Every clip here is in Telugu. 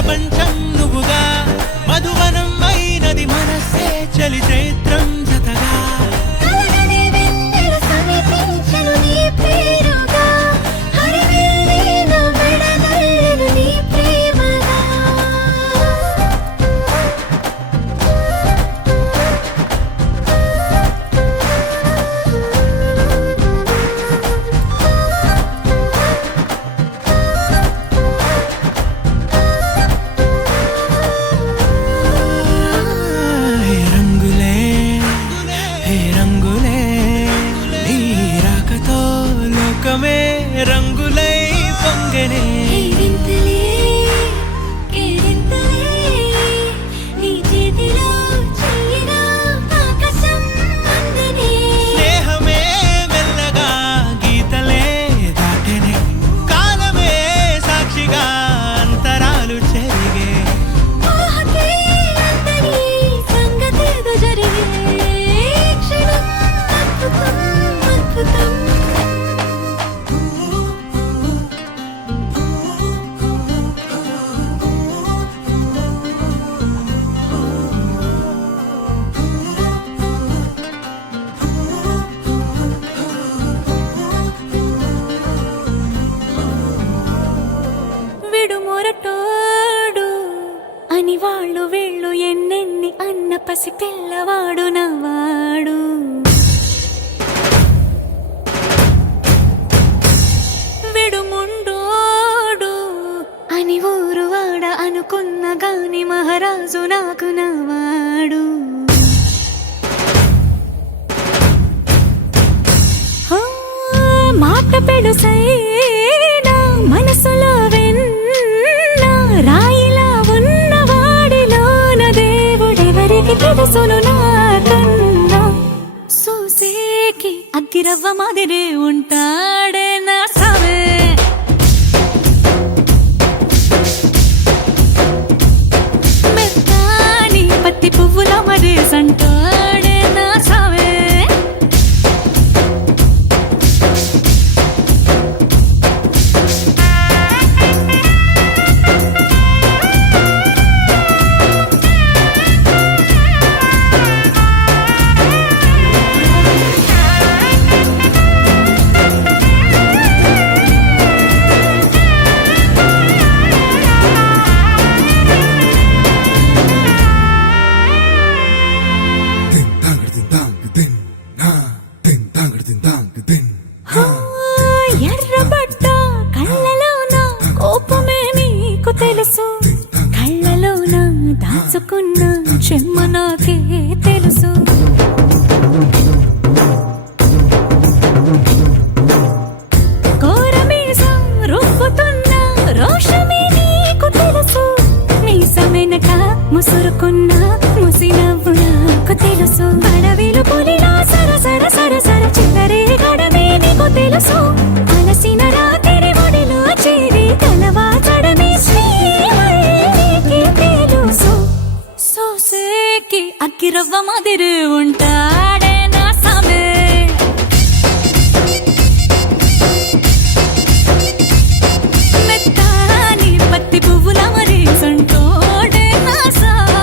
ప్రపంచం నువ్వుగా మధువనం అయినది మనసే చలి చైత్రం జతగా రంగులై పొంగనే స్నేహమే మెల్లగా గీతలే దాటనే కాలమే సాక్షిగా అంతరాలు చెరిగే అని వాళ్ళు వీళ్ళు ఎన్నెన్ని అన్న పసి పిల్లవాడు నవ్వాడు విడుముండోడు అని ఊరు వాడ అనుకున్న గాని మహారాజు నాకు నవ్వాడు మాట పెడుసైనా మనసులో తెలుసును నాకన్నా సూసేకి అగ్గిరవ్వ మాదిరే ఉంటాడే నా సావే మెత్తాని పత్తి పువ్వుల మరేసంటాడే నా సావే ఎర్రబడ్డ కళ్ళలోన కోపమే నీకు తెలుసు కళ్ళలోన దాచుకున్న చెమ్మ నాకే తెలుసు కోరమీసం రుబ్బుతున్న రోషమే నీకు తెలుసు మీసమెనక ముసురుకున్న ముసినవ్వు నాకు తెలుసు అడవిలు పులిలా సరసర సరసర చిల్లరే గడమే నీకు తెలుసు అలసిన రాత్రి ఒడిలో చేరి కలవాచడమే శ్రీకి తెలుసు సోసేకి అగ్గిరవ్వ మాదిరి ఉంటాడే నా సామే మెత్తాని పత్తి పువ్వుల మరేసంటోడే నా సామే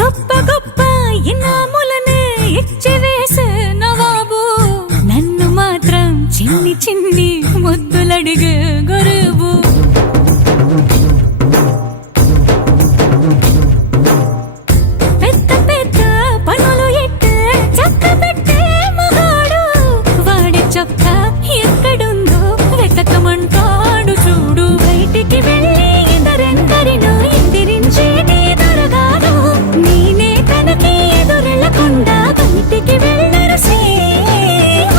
గొప్ప గొప్ప ఇనాములనే ఇచ్చి వేసే నవాబు నన్ను మాత్రం చిన్ని చిన్ని ముద్దులడిగే గురువు పెద్ద పెద్ద పనులు ఎట్టే చక్క పెట్టే మగాడు వాడి చొక్క ఎక్కడుందో వెతకమంటాడు చూడు బయటికి వెళ్ళి ఇద్దరెందరినో ఇందిరించేది దొరగాడు నేనే తనకి ఎదురెళ్ళకుండా బయటికి వెళ్ళరు శ్రీవారు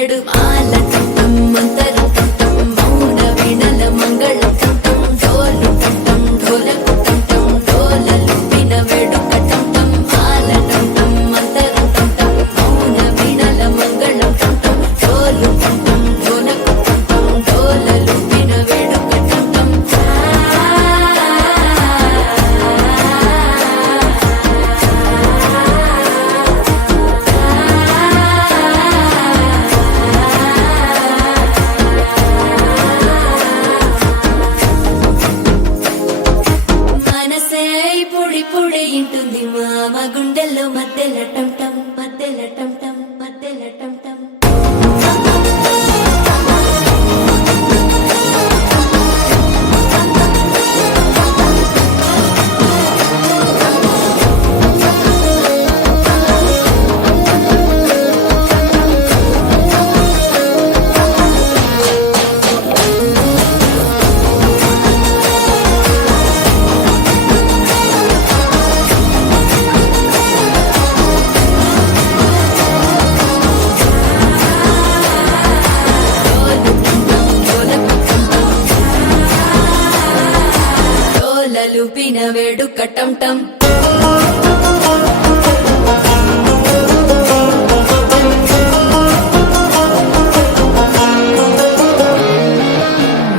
వినవెడు మాల టం మంతరం టం మౌన వీణల మంగళం టం డోలు టం ఢోలకు టం డోలలు వినవెడు టం టం మాల టం మంతరం టం మౌన వీణల మంగళం టం డోలు టం ఢోలకు టం డోలలు వినవెడు టం మనసే పొడి పొడి ఇంటుంది మామ గుండెల్లో మధ్యల టం టం మధ్యల టం టం మధ్యల టం టం డోలలు వినవెడు టం టం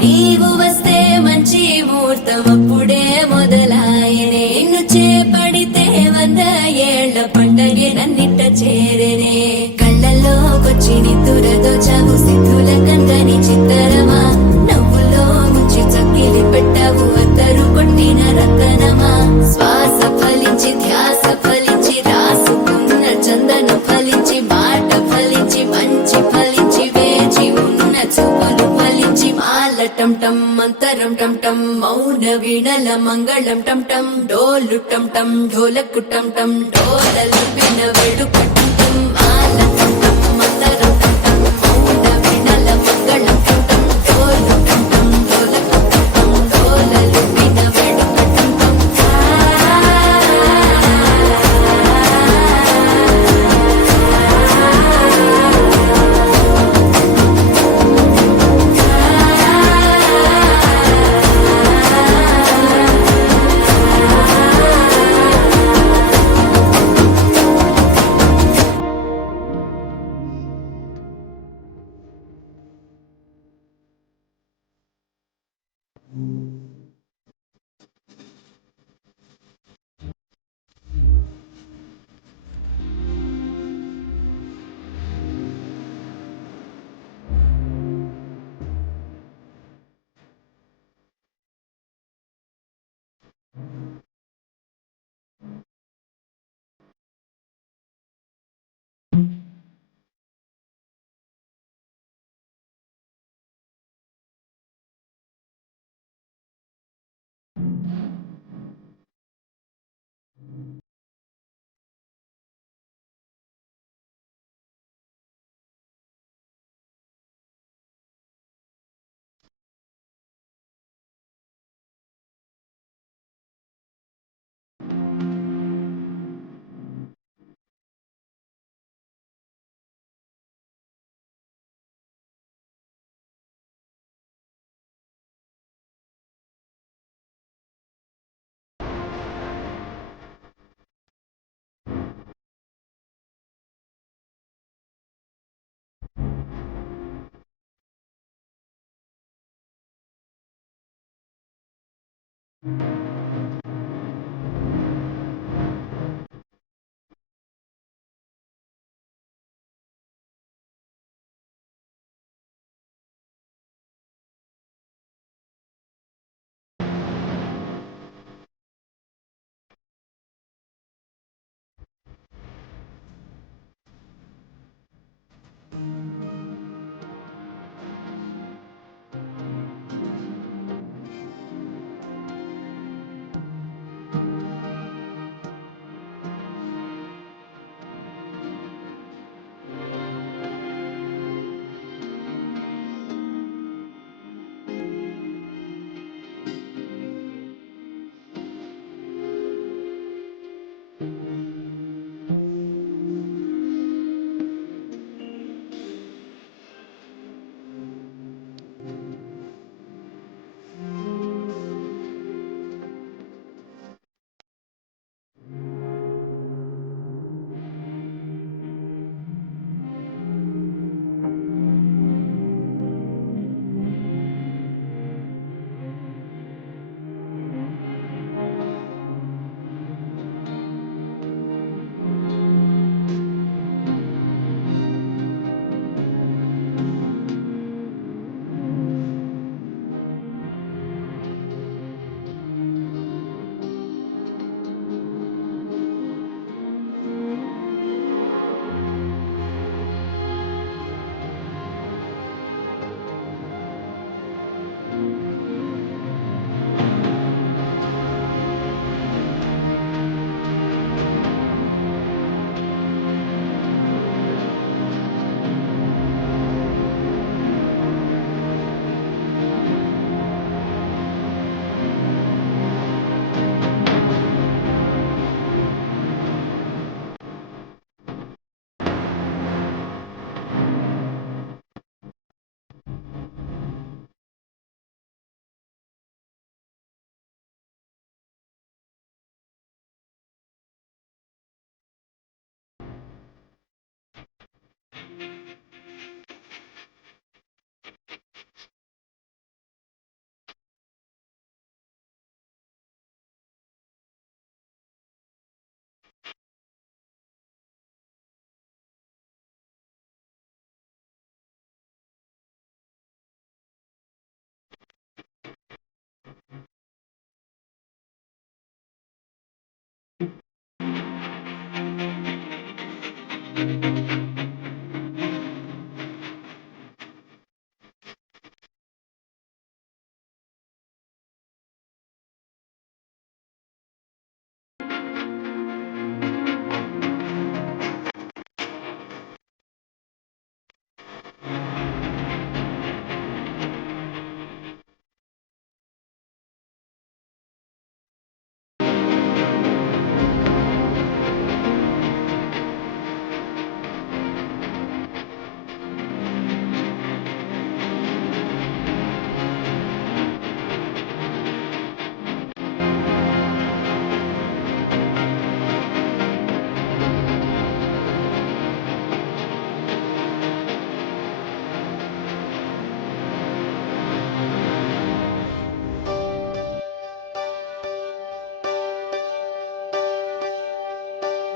నీవు వస్తే మంచి ముహూర్తం అప్పుడే మొదలాయనే నిన్ను చేపడితే 100 ఏళ్ల పండగే నన్నిట్ట చేరేనే కళ్ళల్లోకొచ్చి నిద్దురదోచావు సిద్ధుల కందని చిత్తరమా నవ్వులో ముంచి చక్కిలి పెట్టావు అద్దరు కొట్టిన రతనమా శ్వాస ఫలించి ధ్యాస ఫలించి రాసుకున్న చందన ఫలించి మాట ఫలించి మంచి ఫలించి వేచి ఉన్న చూపులు ఫలించి మాల టం టం మంతరం టం టం మౌన వీణల మంగళం టం టం డోలు టం టం ఢోలకు టం టం డోలలు వినవెడు టం టం మాల టం టం మంతరం టం టం మౌన వీణల మంగళం టం టం డోలు టం టం ఢోలకు టం టం డోలలు వినవెడు టం టం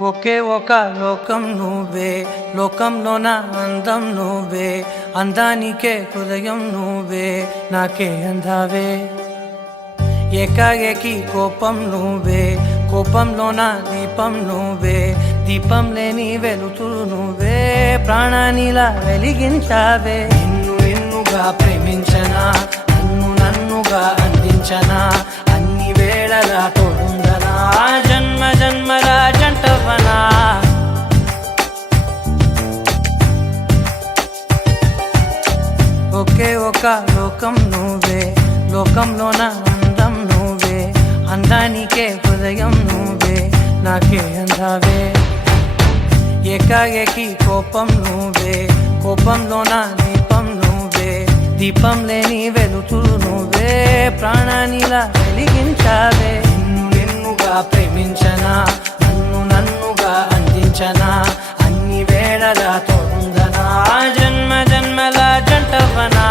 ఒకే ఒక లోకం నువ్వే, లోకంలో నా అందం నువ్వే, అందానికే హృదయం నువ్వే, నాకే అందావే. ఏకాఏకి కోపం నువ్వే, కోపంలో నా దీపం నువ్వే, దీపం లేని వెలుతురు నువ్వే, ప్రాణానిలా వెలిగించావే. నిన్నుగా ప్రేమించనా, నన్నుగా అందించనా, అన్ని వేళలా తోడుందనా, జన్మ జన్మల జంటవనా. ఒకే ఒక లోకం నువ్వే, లోకంలో నా అందం నువ్వే, అందానికే హృదయం నువ్వే, నాకే అందావే. ఏకాఏకి కోపం నువ్వే, కోపంలో నా దీపం నువ్వే, దీపం లేని వెలుతురు నువ్వే, ప్రాణానిలా వెలిగించావే. నిన్నుగా ప్రేమించనా, నన్నుగా అందించనా, అన్ని వేళలా తోడుందనా, జన్మ జన్మల జంటవనా.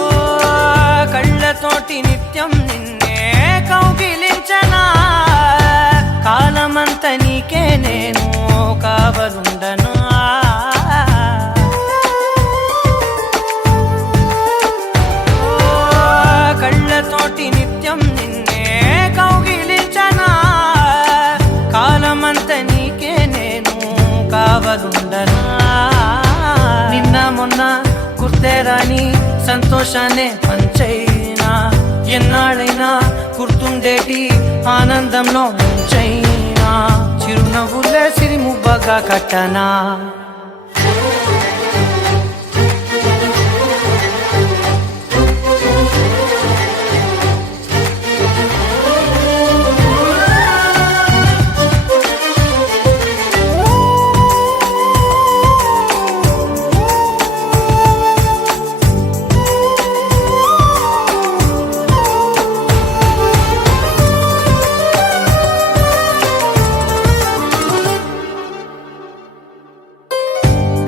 ఓ కళ్ళతోటి నిత్యం నిన్నే కౌగిలించనా, కాలమంత నీకే నేను కావలుండనా. కళ్ళతోటి నిత్యం నిన్నే కౌగిలించనా, కాలమంత నీకే నేను కావలుండనా. నిన్న మొన్న గుర్తేరాని సంతోషాన్ని పంచైనా, ఎన్నాళ్ళైనా గుర్తుండేటి ఆనందంలో ముంచైనా, చిరునవ్వులే సిరిముబ్బగా కట్టనా.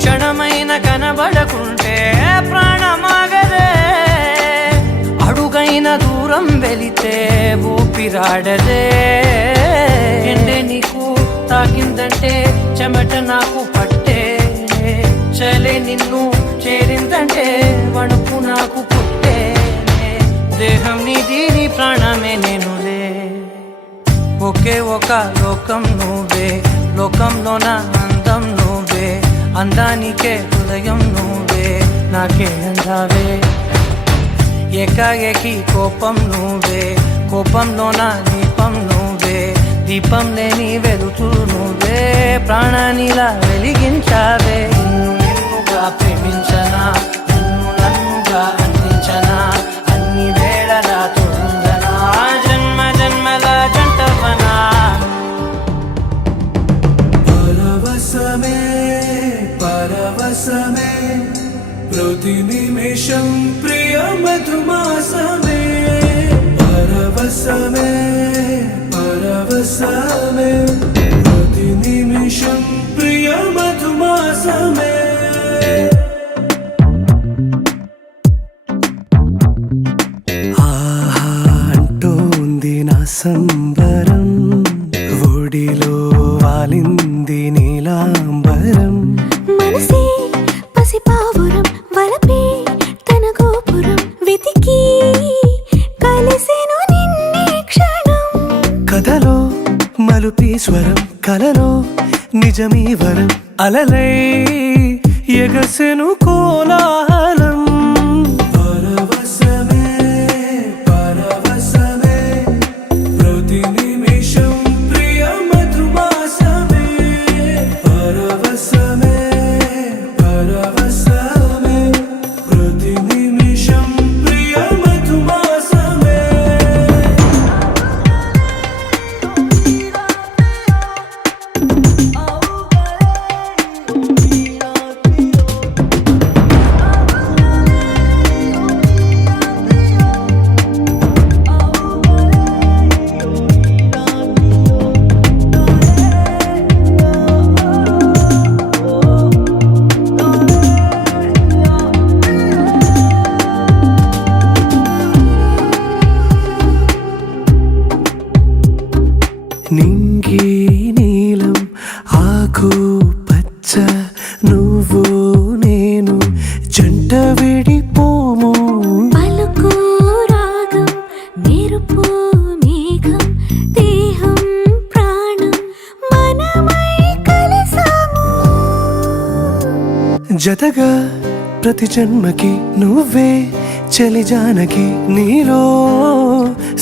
క్షణమైన కనబడకుంటే ప్రాణమాగదే, అడుగైన దూరం వెళితే ఊపిరాడదే. ఎండే నీకు తాకిందంటే చెమట నాకు పట్టే, చలే నిన్ను చేరిందంటే వణుకు నాకు పుట్టే, దేహం నీది నీ ప్రాణమే నేనులే. ఒకే ఒక లోకం నువ్వే, లోకంలో నా అందం నువ్వే, అందానికే హృదయం నువ్వే, నాకే అందావే. ఏకాఏకి కోపం నువ్వే, కోపంలో నా దీపం నువ్వే, దీపం లేని వెలుతురు నువ్వే, ప్రాణానిలా వెలిగించావే. నిన్నుగా ప్రేమించనా, నన్నుగా అందించనా, అన్ని వేళలా తోడుందనా, జన్మ జన్మల జంటవనా. పరవశమే పరవశమే ప్రతి నిమిషం ప్రియ మధుమాసమే, పరవశమే పరవశమే మధుమాసమే ఆహా అంటోంది నా సంబరం ఒడిలో వాలింది నీలాంబరం మనసే పసిపావురం వలపే తన గోపురం వెతికి కలిసెను నిన్నే క్షణం కథలో మలుపీశ్వరం కలలో నిజమీ వరం అలలై ఎగసెను కోలాహలం పరవశమే పరవశమే ప్రతి నిమిషం ప్రియ మధుమాసమే పరవశమే పరవశమే ప్రతి నిమిషం ప్రియ మధుమాసమే నింగి నీలం ఆకు పచ్చ నువ్వు నేను జంట విడిపోము పలుకు రాగం మెరుపు మేఘం దేహం ప్రాణం మనమై కలిసాము జతగా ప్రతి జన్మకి నువ్వే చలి జానకి నీలో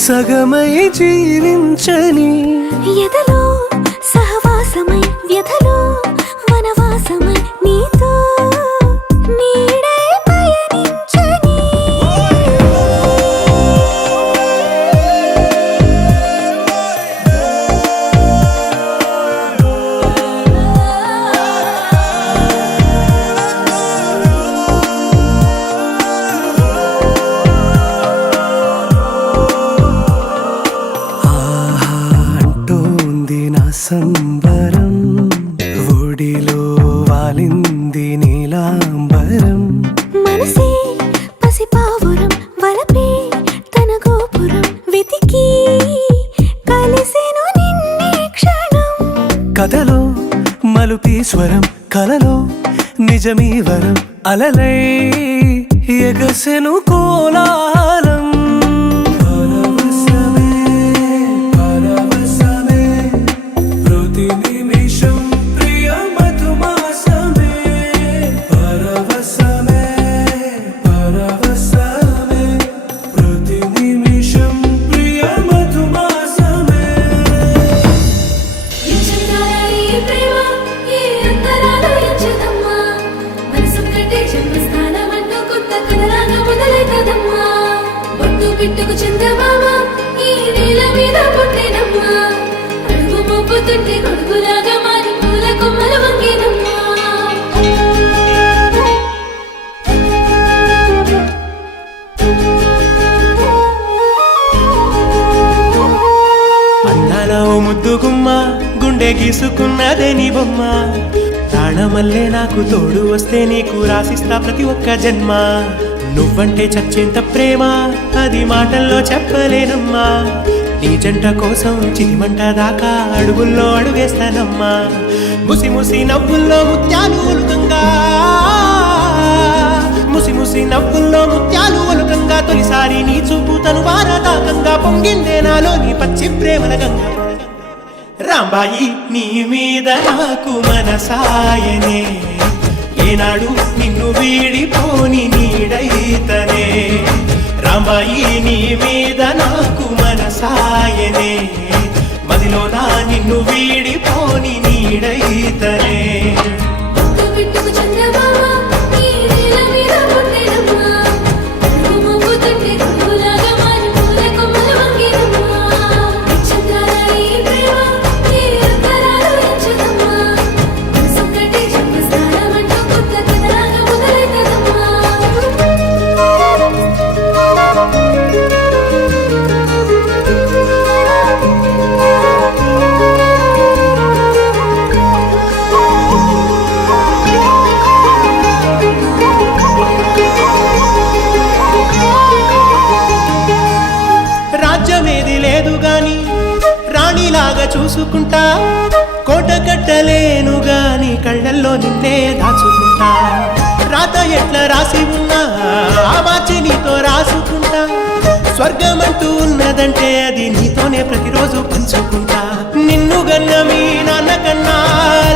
సగమై జీవించని ఎదలో సహవాసమై వ్యధలో వనవాసమై నీతో నీడై పయనించని ఆహా అంటోంది నా సంబరం ఒడిలో వాలింది నీలాంబరం మనసే పసిపావురం వలపే తన గోపురం వెతికి కలిసెను నిన్నే క్షణం కథలో మలుపీశ్వరం కలలో నిజమీ వరం అలలై ఎగసెను కోలాహలం పరవశమే పరవశమే ప్రతి నిమిషం ప్రియ మధుమాసమే పరవశమే పరవశమే ప్రతి నిమిషం ప్రియ మధుమాసమే ఎంచుతారా ఈ ప్రేమ ఈ అంతరాలు ఎంచుదమ్మా మనసు కంటే జన్మస్థానం అంటూ కొత్త కథలాగా మొదలైతదమ్మా ఒట్టు బిట్టుకు చందమామ ఈ నేల మీద పుట్టినమ్మా అడుగు మోపుతుంటే గొడుగులాగా మారి పూల కొమ్మలు వంగినమ్మా అందాల ఓ ముద్దు గుమ్మ గుండె గీసుకున్నదే నీ బొమ్మ ప్రాణమల్లే నాకు తోడు వస్తే నీకు రాసిస్తా ప్రతి ఒక్క జన్మ నువ్వంటే చచ్చేంత ప్రేమ అది మాటల్లో చెప్పలేనమ్మా నీ జంట కోసం చిరిమంట దాకా అడుగుల్లో అడుగేస్తానమ్మా ముసి ముసి నవ్వుల్లో ముత్యాలు ఒలుకంగా ముసి ముసి నవ్వుల్లో ముత్యాలు ఒలుకంగా తొలిసారి నీ చూపు తను వారదాకంగా పొంగిందే నాలో నీ పచ్చి ప్రేమల గంగా రాంబాయి నీ మీద నాకు మనసాయనే ఏనాడు నిన్ను వీడిపోని నీడైతనే రాంబాయి నీ మీద నాకు మనసాయనే మదిలో నా నిన్ను వీడిపోని నీడైతనే ఒట్టు బిట్టుకు చందమామ ఈ నేల మీద పుట్టినమ్మా అడుగు మోపుతుంటే గొడుగులాగా మారి పూల కొమ్మలు వంగినమ్మా ఎంచుతారా ఈ ప్రేమ ఈ అంతరాలు ఎంచుదమ్మా మనసు కంటే జన్మస్థానం అంటూ కొత్త కథలాగా మొదలైతదమ్మా దాచుకుంటా కోట కట్టలేను గాని కళ్ళల్లో నిన్నే దాచుకుంటా రాత ఎట్లా రాసి ఉన్నా ఆ మార్చి నీతో రాసుకుంటా స్వర్గమంటూ ఉన్నదంటే అది నీతోనే ప్రతిరోజు పంచుకుంటా నిన్ను గన్న మీ నాన్న కన్నా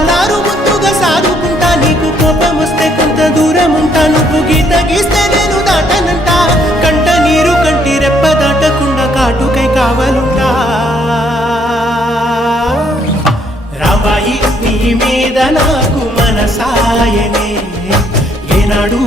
లారు ముద్దుగా సాదుకుంటా నీకు కోపం వస్తే కొంత దూరం ఉంటా నువ్వు గీత గీస్తే నేను దాటనంట కంట నీరు కంటి రెప్ప దాటకుండా కాటుకై కావలుంటా రావాయి నీ మీద నాకు మనసాయనే ఏనాడు